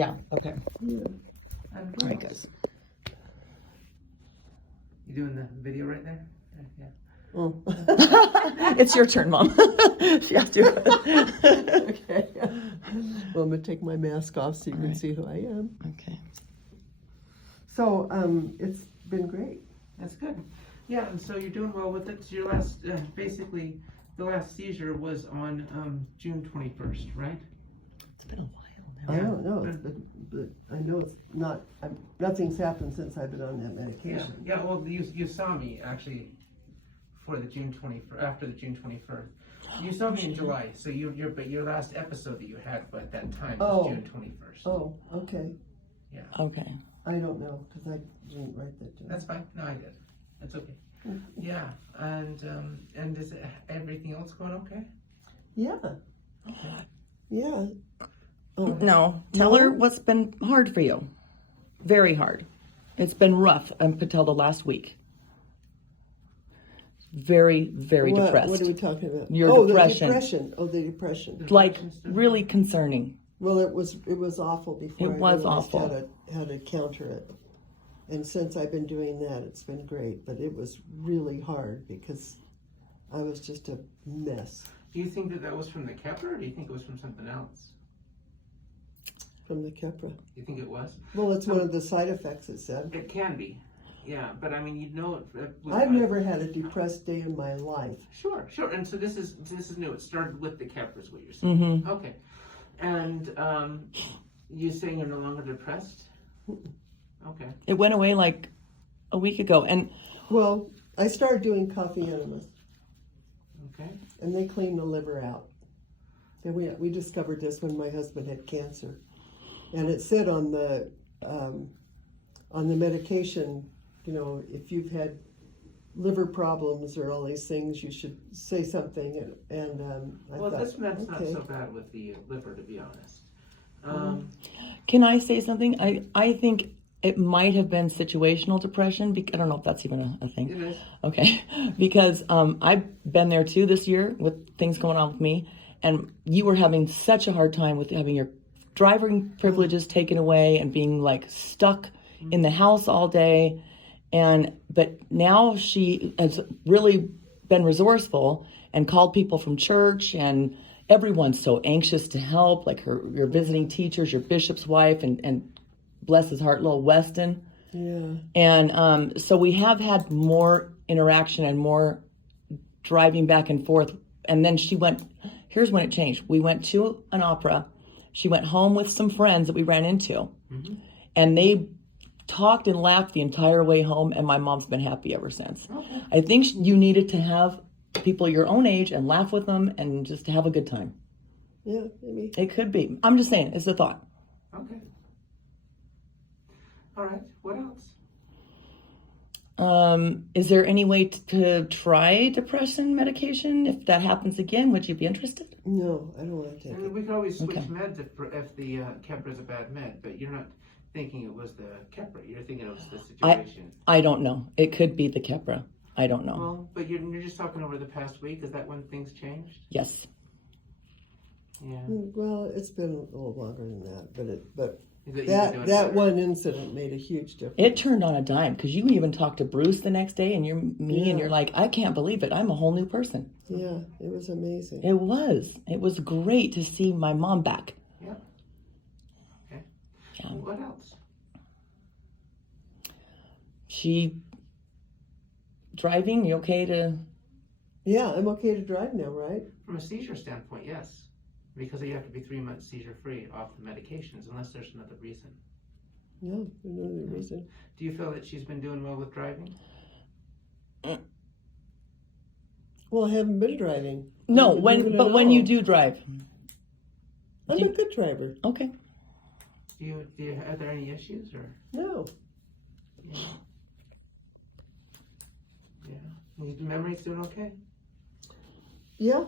Yeah, okay. Yeah. And All right, guys. You doing the video right there? Yeah. Oh. It's your turn, Mom. Yeah, do it. Okay. Well, I'm gonna take my mask off so you can Alright. see who I am. Okay. So, it's been great. That's good. Yeah, and so you're doing well with it. So your last, basically, the last seizure was on June 21st, right? It's been a while I Yeah. don't know, but I know it's not, nothing's happened since I've been on that Yeah. medication. Yeah. Well, you saw me actually for the June 21st, after the June 21st. You saw me in July. So but your last episode that you had at that time was Oh. June 21st. Oh, okay. Okay. I don't know, because I didn't write that down. That's fine. No, I did. That's okay. Yeah. And is everything else going okay? Yeah, Okay. yeah. Oh, No, tell her what's been hard for you. Very hard. It's been rough up until the last week. Very, very depressed. What are we talking about? Your The depression. depression. Oh, the depression. Like, really concerning. Well, it was awful before It I was realized awful. how to counter it. And since I've been doing that, it's been great. But it was really hard because I was just a mess Do you think that was from the Kepler, or do you think it was from something else? from the Keppra. You think it was? Well, it's one of the side effects, it said. It can be. Yeah, but I mean, you know it. I've never had a depressed day in my life. Sure. And so this is new. It started with the Kepler, is what you're saying. Mm-hmm. Okay. And you saying you're no longer depressed? Okay. It went away like a week ago. And Well, I started doing coffee enemas, Okay. and they clean the liver out. And we discovered this when my husband had cancer, and it said on the medication, you know, if you've had liver problems or all these things, you should say something. And I Well, thought, that's not okay. so bad with the liver, to be honest. can I say something? I think it might have been situational depression. I don't know if that's even a thing. It is. Okay, because I've been there too this year with things going on with me, and you were having such a hard time with having your driving privileges taken away and being like stuck in the house all day. But now she has really been resourceful and called people from church, and everyone's so anxious to help, like your visiting teachers, your bishop's wife, and bless his heart, little Weston. Yeah. And so we have had more interaction and more driving back and forth. And then here's when it changed. We went to an opera. She went home with some friends that we ran into. Mm-hmm. And they talked and laughed the entire way home. And my mom's been happy ever since. Okay. I think you needed to have people your own age and laugh with them and just have a good time. Yeah, maybe. It could be. I'm just saying, it's a thought. Okay. All right. What else? Is there any way to try depression medication? If that happens again, would you be interested? No, I don't want to take I it. mean, we could always switch Okay. meds if the Kepler is a bad med, but you're not thinking it was the Kepler. You're thinking it was the situation. I don't know. It could be the Keppra. I don't know. Well, but you're just talking over the past week. Is that when things changed? Yes. Yeah. Well, it's been a little longer than that, but Is that you've been doing that better? one incident made a huge difference. It turned on a dime because you even talked to Bruce the next day and and Yeah. you're like, I can't believe it. I'm a whole new person. Yeah, it was amazing. It was. It was great to see my mom back. Yeah. Okay. Yeah. What else? She driving, you okay to? Yeah, I'm okay to drive now, right? From a seizure standpoint, yes. Because you have to be 3 months seizure free off the medications unless there's another reason. No, there's no other reason. Do you feel that she's been doing well with driving? Well, I haven't been driving. No, I've been driven at when you all. do drive. I'm a good driver. Okay. Are there any issues or? No. Yeah. Yeah. And your memory's doing okay? Yeah,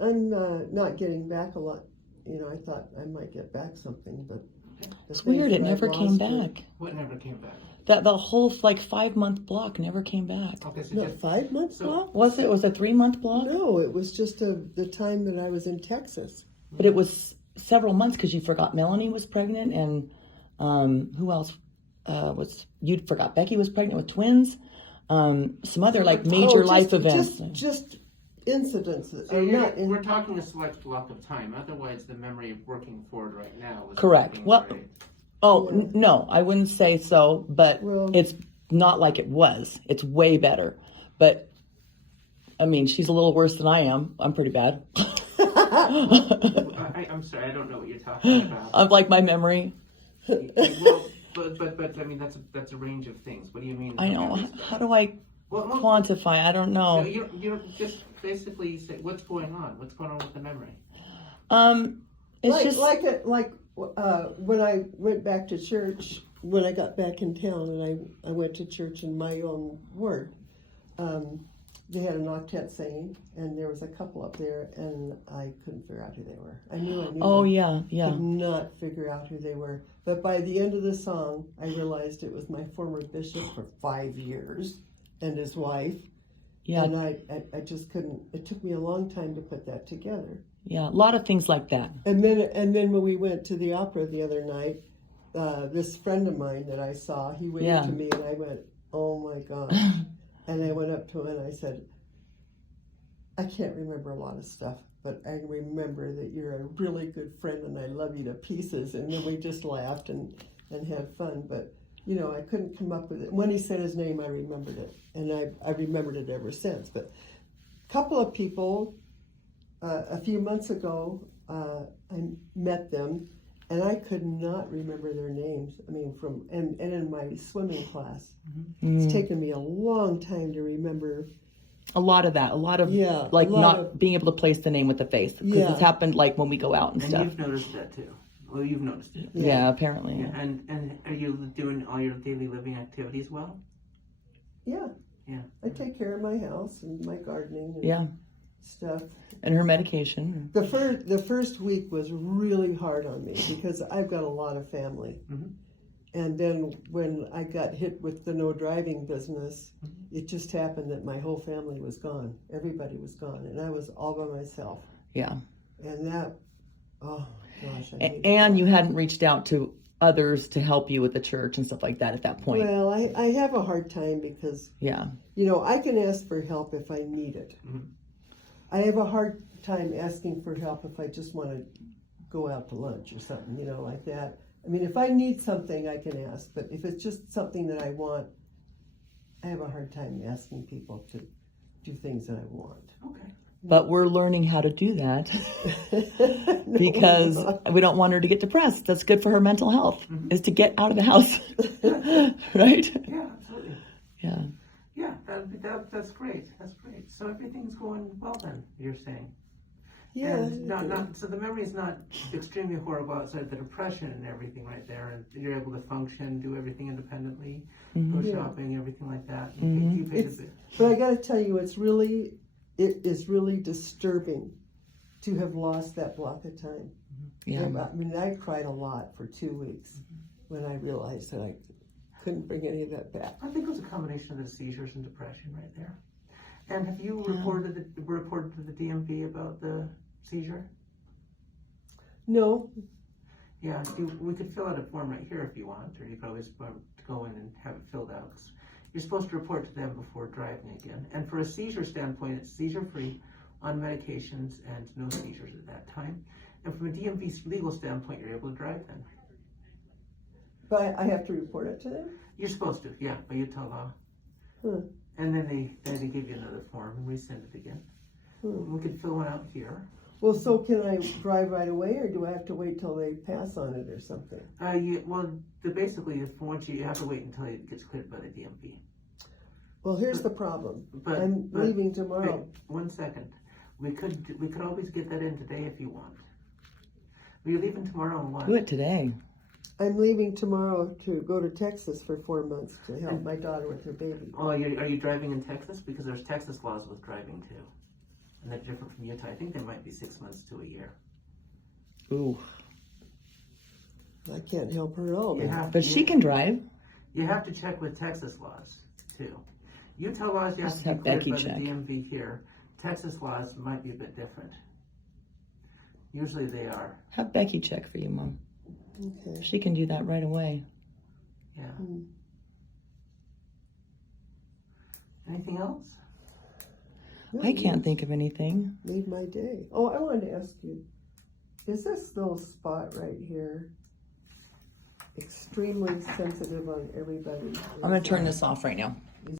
I'm not getting back a lot. You know, I thought I might get back something, but It's weird. It never came back. What never came back? That the whole 5-month block never came back. Okay, so No, just 5 months so- block? Was it? Was it a 3-month block? No, it was just the time that I was in Texas. But it was several months because you forgot Melanie was pregnant, and who else you forgot Becky was pregnant with twins. Some other like major life events. Just incidents that So are not in. we're talking a select block of time. Otherwise, the memory working forward right now is Correct. working Well, great. Oh, no, I wouldn't say so, but Well- it's not like it was. It's way better. But, I mean, she's a little worse than I am. I'm pretty bad. I'm sorry, I don't know what you're talking about. I'm like my memory. Well, but I mean that's a range of things. What do you mean? I know. memory stuff? How do I Well, quantify? I don't know. you just basically say what's going on. What's going on with the memory? It's When I went back to church, when I got back in town, and I went to church in my own ward. They had an octet singing, and there was a couple up there, and I couldn't figure out who they were. I knew. Oh, them. yeah. Could not figure out who they were. But by the end of the song, I realized it was my former bishop for 5 years and his wife. Yeah. And I just couldn't. It took me a long time to put that together. Yeah. A lot of things like that. And then when we went to the opera the other night, this friend of mine that I saw, he waved Yeah. to me, and I went, "Oh my gosh!" And I went up to him and I said, "I can't remember a lot of stuff, but I remember that you're a really good friend, and I love you to pieces." And then we just laughed and had fun. But I couldn't come up with it. When he said his name, I remembered it, and I remembered it ever since. But a couple of people. A few months ago, I met them, and I could not remember their names. I mean, and in my swimming class, it's taken me a long time to remember. A lot of that. A lot of Yeah, like a lot not of- being able to place the name with the face. Because Yeah. it's happened like when we go out and And stuff. you've noticed that too. Well, you've noticed it. Yeah, apparently. Yeah. And are you doing all your daily living activities well? Yeah, Yeah. I take care of my house and my gardening and Yeah. stuff. And her medication. The first week was really hard on me because I've got a lot of family. Mhm. And then when I got hit with the no driving business, it just happened that my whole family was gone. Everybody was gone, and I was all by myself. Yeah. And that, oh my gosh, I hated And that. you hadn't reached out to others to help you with the church and stuff like that at that point. Well, I have a hard time because, Yeah. I can ask for help if I need it. Mhm. I have a hard time asking for help if I just want to go out to lunch or something, like that. I mean, if I need something, I can ask, but if it's just something that I want, I have a hard time asking people to do things that I want. Okay. But we're learning how to do that No, because we're not. we don't want her to get depressed. That's good for her mental health, Mhm. is to get out of the house. Right? Yeah, absolutely. Yeah. Yeah, that's great. That's great. So everything's going well then, you're saying. Yeah, And not so the memory is not extremely horrible outside the depression and everything right there, and you're able to function, do everything independently, go Yeah. shopping, everything like that. Mhm. You paid a It's- bit. but I got to tell you, it is really disturbing to have lost that block of time. Yeah. I mean, I cried a lot for 2 weeks when I realized that I couldn't bring any of that back. I think it was a combination of the seizures and depression right there. And have you reported to the DMV about the seizure? No, Yeah, we could fill out a form right here if you want, or you could always go in and have it filled out. 'Cause you're supposed to report to them before driving again. And for a seizure standpoint, it's seizure-free on medications and no seizures at that time. And from a DMV legal standpoint, you're able to drive then. but I have to report it to them. You're supposed to, yeah, by Utah law. Huh. And then they give you another form and we send it again. We could fill one out here. Well, so can I drive right away, or do I have to wait till they pass on it or something? Basically, once you have to wait until it gets cleared by the DMV. Well, here's the problem. But I'm leaving tomorrow. Wait, 1 second. We could always get that in today if you want. Are you leaving tomorrow and what? Do it today. I'm leaving tomorrow to go to Texas for 4 months to help my daughter with her baby. Oh, are you driving in Texas? Because there's Texas laws with driving too. And they're different from Utah. I think they might be 6 months to a year. Ooh. I can't help her at all. You have But to- she can drive. You have to check with Texas laws too. Utah laws you have Just to be have cleared Becky by check. the DMV here. Texas laws might be a bit different. Usually they are. Have Becky check for you, Mom. Okay. She can do that right away. Yeah. Mm. Anything else? No, I can't you think of anything. made my day. Oh, I wanted to ask you, is this little spot right here extremely sensitive on everybody? I'm going to turn this off right now.